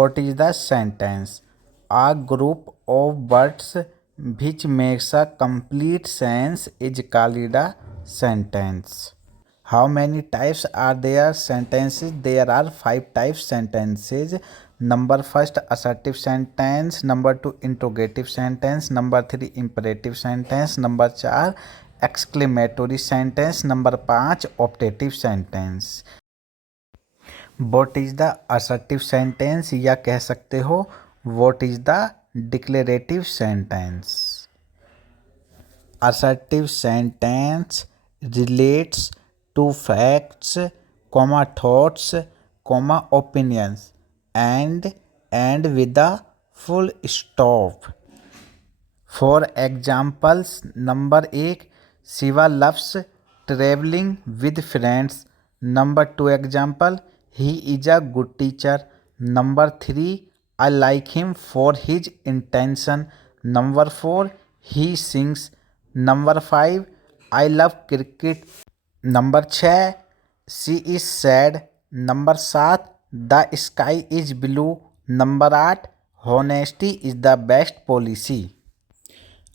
What is the sentence? A group of words which makes a complete sense is called a sentence. How many types are there sentences? There are 5 types sentences. Number first, assertive sentence. Number 2, interrogative sentence. Number 3, imperative sentence. Number 4, exclamatory sentence. Number 5, optative sentence. What is the assertive sentence या कह सकते हो what is the declarative sentence. Assertive sentence relates to facts, thoughts, opinions and with the full stop. For examples, number 1, Shiva loves traveling with friends. Number 2 example, he is a good teacher. Number 3, I like him for his intention. Number 4, he sings. Number 5, I love cricket. Number 6, she is sad. Number 7, the sky is blue. Number 8, honesty is the best policy.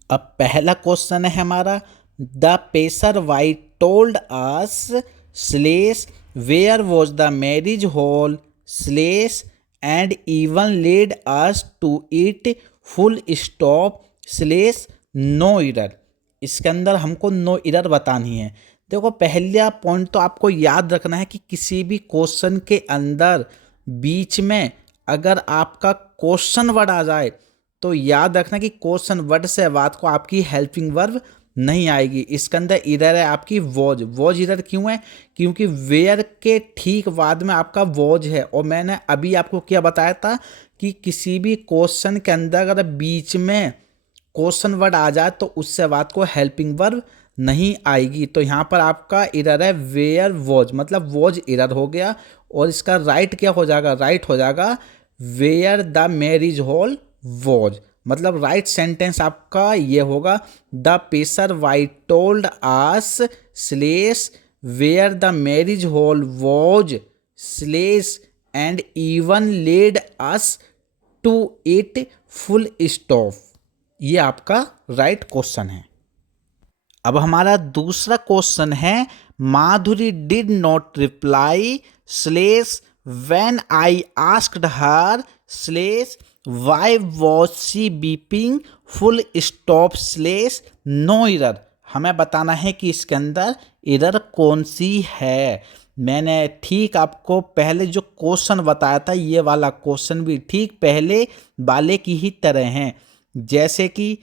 अब पहला question है हमारा, the pacer white told us slash where was the marriage hall slash and even led us to it full stop slash no error. इसके अंदर हमको no error बतानी है. देखो पहला पॉइंट तो आपको याद रखना है कि किसी भी क्वेश्चन के अंदर बीच में अगर आपका क्वेश्चन वर्ड आ जाए तो याद रखना कि क्वेश्चन वर्ड से बाद को आपकी हेल्पिंग वर्ब नहीं आएगी. इसके अंदर इरर है आपकी वॉज इरर क्यों है? क्योंकि वेयर के ठीक बाद में आपका वॉज है. और मैंने अभी आपको क्या बताया था कि किसी भी क्वेश्चन के अंदर अगर बीच में क्वेश्चन वर्ड आ जाए तो उससे बाद को हेल्पिंग वर्ब नहीं आएगी. तो यहाँ पर आपका इरर है वेयर वॉज, मतलब वॉज इरर हो गया. और इसका राइट क्या हो जाएगा? राइट हो जाएगा where the marriage hall was. मतलब राइट सेंटेंस आपका ये होगा, the pacer white told us slash where the marriage hall was slash and even led us to it full stop. ये आपका राइट क्वेश्चन है. अब हमारा दूसरा क्वेश्चन है, Madhuri did not reply slash when I asked her slash why was she beeping full stop slash no error. हमें बताना है कि इसके अंदर इरर कौन सी है. मैंने ठीक आपको पहले जो क्वेश्चन बताया था ये वाला क्वेश्चन भी ठीक पहले वाले की ही तरह हैं. जैसे कि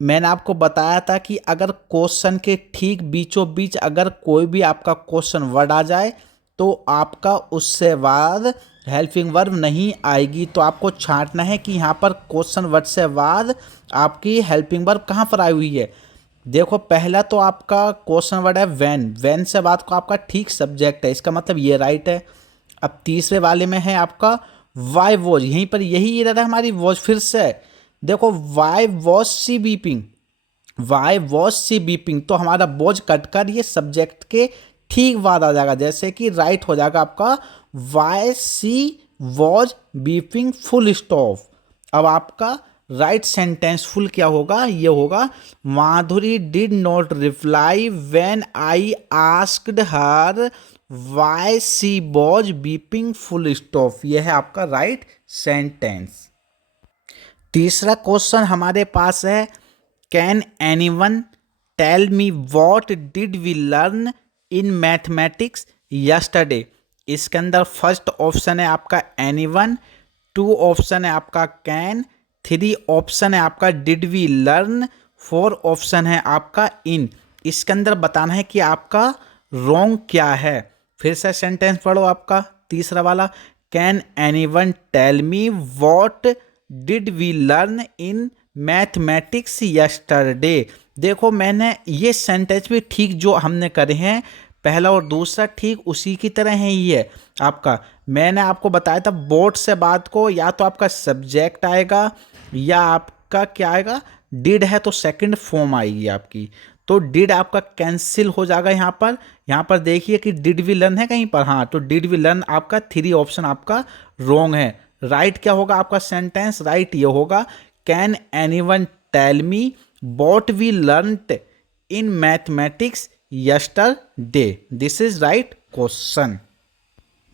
मैंने आपको बताया था कि अगर क्वेश्चन के ठीक बीचों बीच अगर कोई भी आपका क्वेश्चन वर्ड आ जाए तो आपका उससे बाद हेल्पिंग वर्ब नहीं आएगी. तो आपको छांटना है कि यहाँ पर क्वेश्चन वर्ड से बाद आपकी हेल्पिंग वर्ब कहाँ पर आई हुई है. देखो पहला तो आपका क्वेश्चन वर्ड है व्हेन से बाद को आपका ठीक सब्जेक्ट है, इसका मतलब ये राइट है. अब तीसरे वाले में है आपका वाई वॉज, यहीं पर यही इरर है हमारी वॉज. फिर से देखो why was she beeping, why was she beeping, तो हमारा वॉज कटकर ये सब्जेक्ट के ठीक बाद आ जाएगा. जैसे कि राइट हो जाएगा आपका why she was beeping full stop. अब आपका राइट सेंटेंस फुल क्या होगा? ये होगा, Madhuri did not reply when I asked her why she was beeping full stop. यह है आपका राइट सेंटेंस. तीसरा क्वेश्चन हमारे पास है, can anyone tell me what did we learn in mathematics yesterday. इसके अंदर फर्स्ट ऑप्शन है आपका एनीवन, 2 ऑप्शन है आपका कैन, 3 ऑप्शन है आपका डिड वी लर्न, 4 ऑप्शन है आपका इन. इसके अंदर बताना है कि आपका रॉन्ग क्या है. फिर से सेंटेंस पढ़ो आपका तीसरा वाला, can anyone tell me what did we learn in mathematics yesterday. देखो मैंने ये सेंटेंस भी ठीक जो हमने करे हैं पहला और दूसरा ठीक उसी की तरह है. ये आपका मैंने आपको बताया था बोर्ड से बाद को या तो आपका सब्जेक्ट आएगा या आपका क्या आएगा, डिड है तो सेकंड फॉर्म आएगी आपकी. तो डिड आपका कैंसिल हो जाएगा. यहाँ पर देखिए कि डिड वी लर्न है कहीं पर, हाँ तो डिड वी लर्न आपका 3 ऑप्शन आपका रॉन्ग है. राइट क्या होगा आपका सेंटेंस? राइट ये होगा, can anyone tell me what we learned in mathematics yesterday? This is right question.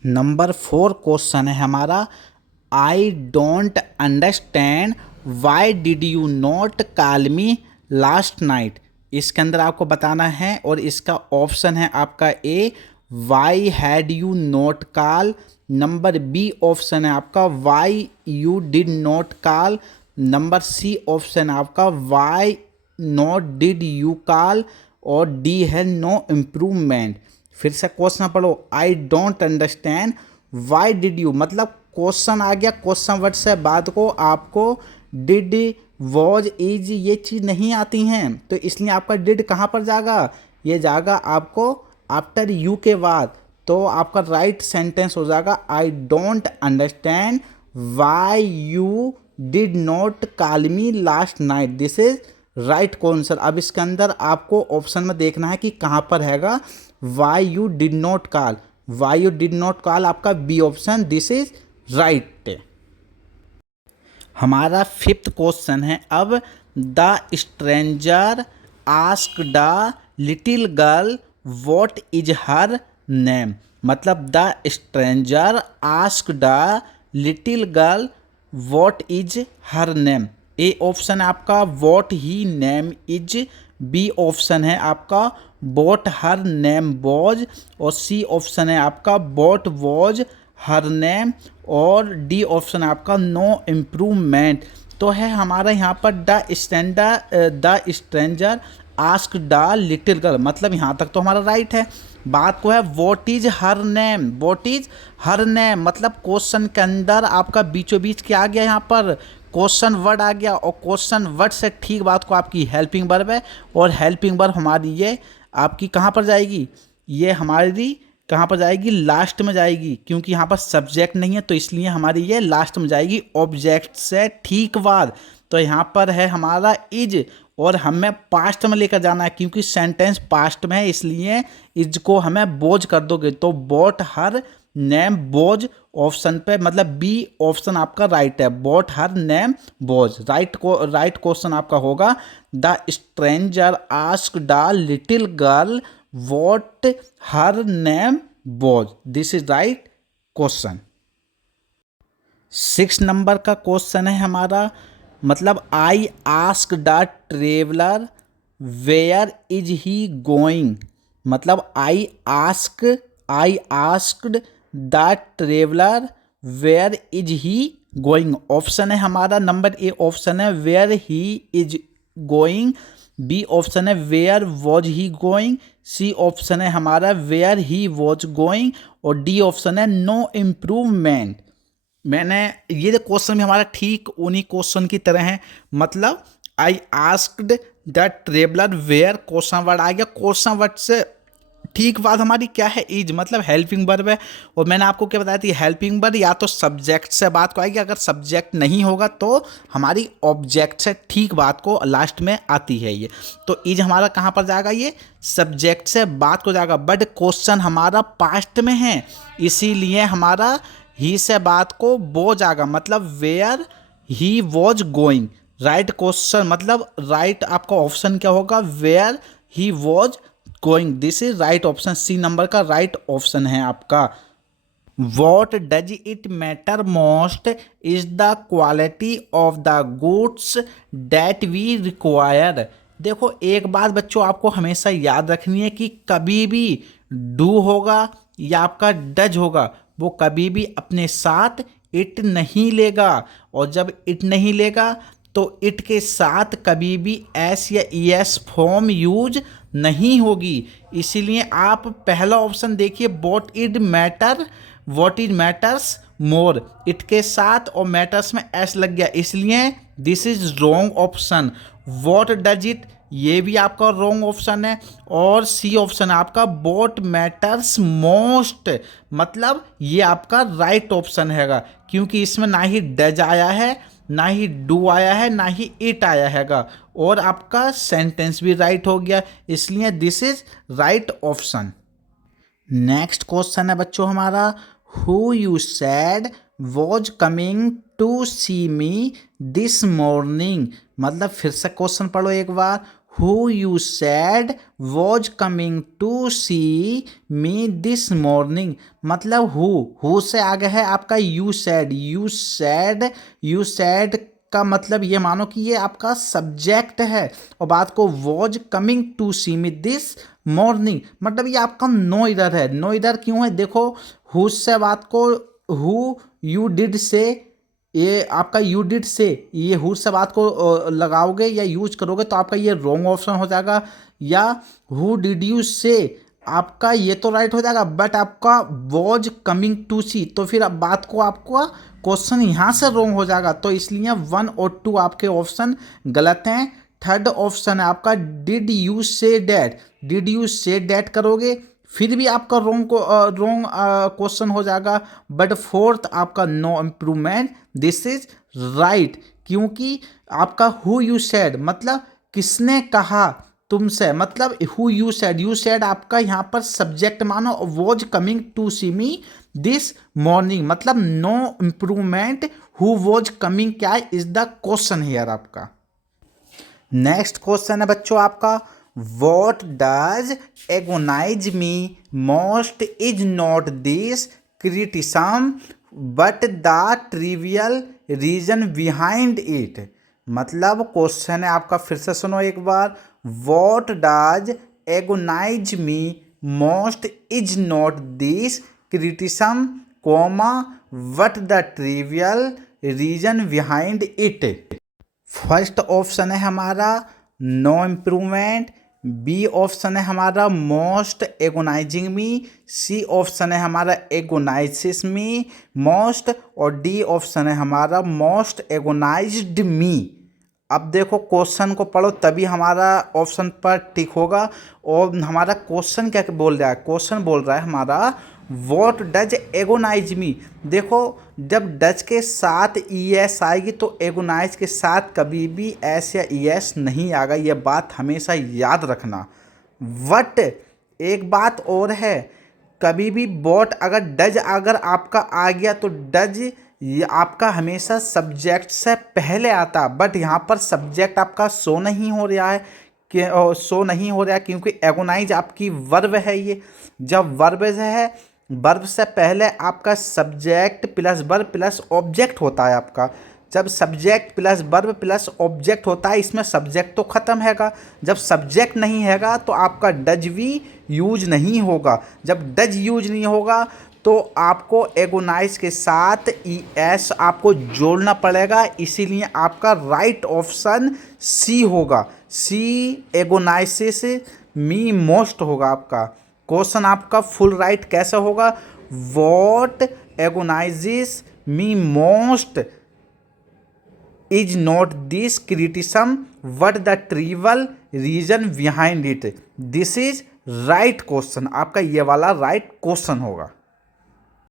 Number 4 question है हमारा, I don't understand why did you not call me last night. इसके अंदर आपको बताना है और इसका ऑप्शन है आपका A, why had you not call. Number B option है आपका, why you did not call. Number C option है आपका, why not did you call. और डी है नो इम्प्रूवमेंट। फिर से क्वेश्चन पढ़ो, I don't understand why did you, मतलब क्वेश्चन आ गया, क्वेश्चन वर्ड से बाद को आपको डिड, वॉज, इज ये चीज़ नहीं आती हैं, तो इसलिए आपका डिड कहाँ पर जाएगा? ये जाएगा आपको आफ्टर यू के बाद। तो आपका राइट सेंटेंस हो जाएगा, आई don't understand Y you did not call me last night. This is right answer. अब इसके अंदर आपको ऑप्शन में देखना है कि कहाँ पर हैगा why you did not call. Why you did not call आपका B option, this is right. हमारा 5th क्वेश्चन है, अब the stranger ask the little girl what is her name. मतलब the stranger ask the little girl what is her name. A option है आपका what he name is. B option है आपका what her name was. और सी option है आपका what was her name. और D option है आपका नो इम्प्रूवमेंट। तो है हमारा यहाँ पर the stranger ask the little girl, मतलब यहाँ तक तो हमारा राइट है। बात को है what is her name, what is her name, मतलब क्वेश्चन के अंदर आपका बीचों बीच क्या आ गया, यहाँ पर क्वेश्चन वर्ड आ गया। और क्वेश्चन वर्ड से ठीक बात को आपकी हेल्पिंग वर्ब है, और हेल्पिंग वर्ब हमारी ये आपकी कहाँ पर जाएगी? ये हमारी कहाँ पर जाएगी? लास्ट में जाएगी, क्योंकि यहाँ पर सब्जेक्ट नहीं है, तो इसलिए हमारी ये लास्ट में जाएगी ऑब्जेक्ट से ठीक बाद। तो यहाँ पर है हमारा इज, और हमें पास्ट में लेकर जाना है, क्योंकि सेंटेंस पास्ट में है, इसलिए इज को हमें बोझ कर दोगे। तो what her name was option पे, मतलब बी ऑप्शन आपका राइट है, what her name was. Right question आपका होगा, the stranger ask the little girl what her name was. This is right question. 6 number का क्वेश्चन है हमारा, मतलब I ask the traveller where is he going. मतलब I asked the traveller where is he going. Option है हमारा number A option है where he is going. B option है where was he going. C option है हमारा where he was going. और D option है no improvement. मैंने ये जो क्वेश्चन भी हमारा ठीक उन्हीं क्वेश्चन की तरह है, मतलब I asked the traveller where, question word आ गया, क्वेश्चन वर्ड से ठीक बात हमारी क्या है? इज, मतलब हेल्पिंग वर्ब है। और मैंने आपको क्या बताया थी, हेल्पिंग वर्ब या तो सब्जेक्ट से बात को आएगी, अगर सब्जेक्ट नहीं होगा तो हमारी ऑब्जेक्ट से ठीक बात को लास्ट में आती है ये। तो इज हमारा कहाँ पर जाएगा? ये सब्जेक्ट से बात को जाएगा, बट क्वेश्चन हमारा पास्ट में है, इसीलिए हमारा ही से बात को बो जाएगा, मतलब where he was going. Right question, मतलब राइट आपका ऑप्शन क्या होगा? Where he was going. This is right option, C number का राइट ऑप्शन है आपका। What does it matter most is the quality of the goods that we require. देखो एक बात बच्चों आपको हमेशा याद रखनी है कि कभी भी डू होगा या आपका डज होगा, वो कभी भी अपने साथ इट नहीं लेगा। और जब इट नहीं लेगा तो इट के साथ कभी भी एस या ईएस फॉर्म यूज नहीं होगी। इसीलिए आप पहला ऑप्शन देखिए, what is matters more, it के साथ और मैटर्स में एस लग गया, इसलिए this is wrong option. What does it, ये भी आपका रॉन्ग ऑप्शन है। और सी ऑप्शन है आपका व्हाट मैटर्स मोस्ट, मतलब ये आपका राइट ऑप्शन हैगा, क्योंकि इसमें ना ही डज आया है, ना ही डू आया है, ना ही इट आया हैगा, और आपका सेंटेंस भी राइट हो गया, इसलिए this is right option. Next question है बच्चों हमारा, who you said was coming to see me this morning. मतलब फिर से क्वेश्चन पढ़ो एक बार। Who you said was coming to see me this morning. मतलब हु से आगे है आपका यू सैड। यू सैड का मतलब ये मानो कि ये आपका सब्जेक्ट है और बात को was coming to see me this morning, मतलब ये आपका नो इधर है। नो इधर क्यों है? देखो हु से बात को हु यू डिड से, ये आपका यू डिड से, ये हु से बात को लगाओगे या यूज करोगे तो आपका ये रॉन्ग ऑप्शन हो जाएगा। या हु डिड यू से, आपका ये तो राइट हो जाएगा, बट आपका वॉज कमिंग टू सी, तो फिर अब बात को आपको क्वेश्चन यहाँ से रॉन्ग हो जाएगा। तो इसलिए 1 और 2 आपके ऑप्शन गलत हैं। थर्ड ऑप्शन है आपका did you say that. Did you say that करोगे फिर भी आपका रॉन्ग क्वेश्चन हो जाएगा। बट फोर्थ आपका no improvement, this is right, क्योंकि आपका हु यू सेड मतलब किसने कहा तुमसे, मतलब हु यू सेड आपका यहाँ पर सब्जेक्ट मानो। Was coming to see me this morning मतलब no improvement, who was coming क्या इज द क्वेश्चन हियर आपका। नेक्स्ट क्वेश्चन है बच्चों आपका, what does agonise me most is not this criticism but the trivial reason behind it. मतलब question है आपका, फिर से सुनो एक बार। What does agonise me most is not this criticism comma but the trivial reason behind it. First option है हमारा नो इम्प्रूवमेंट, बी ऑप्शन है हमारा मोस्ट एगोनाइजिंग मी, सी ऑप्शन है हमारा एगोनाइसिस मी मोस्ट, और डी ऑप्शन है हमारा मोस्ट एगोनाइज्ड मी। अब देखो क्वेश्चन को पढ़ो तभी हमारा ऑप्शन पर टिक होगा। और हमारा क्वेश्चन क्या बोल रहा है? क्वेश्चन बोल रहा है हमारा वॉट डज एगोनाइज मी। देखो जब डज के साथ ई एस आएगी तो एगोनाइज के साथ कभी भी एस या ई एस नहीं आएगा, ये बात हमेशा याद रखना। बट एक बात और है, कभी भी वॉट अगर डज अगर आपका आ गया तो डज ये आपका हमेशा सब्जेक्ट से पहले आता, बट यहाँ पर सब्जेक्ट आपका शो नहीं हो रहा है क्योंकि एगोनाइज आपकी वर्ब है। ये जब वर्ब है, वर्ब से पहले आपका subject plus verb plus object होता है आपका। जब subject plus verb plus object होता है, इसमें सब्जेक्ट तो ख़त्म हैगा। जब सब्जेक्ट नहीं हैगा तो आपका डज भी यूज नहीं होगा। जब डज यूज नहीं होगा तो आपको एगोनाइज के साथ ई एस आपको जोड़ना पड़ेगा, इसीलिए आपका राइट ऑप्शन सी होगा। सी एगोनाइसिस मी मोस्ट होगा आपका। क्वेश्चन आपका फुल राइट कैसे होगा? What agonises me most is not this criticism but the trivial reason behind it. This is right question, आपका ये वाला राइट क्वेश्चन होगा।